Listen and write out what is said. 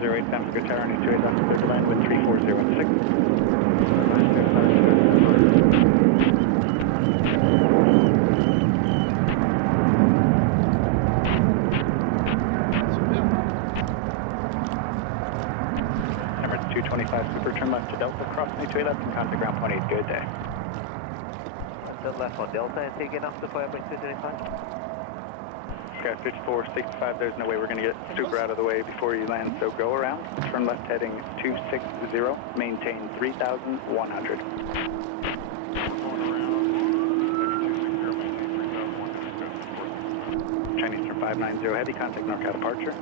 708 San Francisco Tower, and 28 left, clear to land with 34016. Emirates 225 Super, turn left to Delta, crossing 28 left, and contact ground point 8. Good day. Turn left on Delta and taking off the 5.235. Okay, 5465, there's no way we're going to get Super out of the way before you land, so go around, turn left heading 260, maintain 3,100. Chinese turn 590, heavy, contact NorCal departure.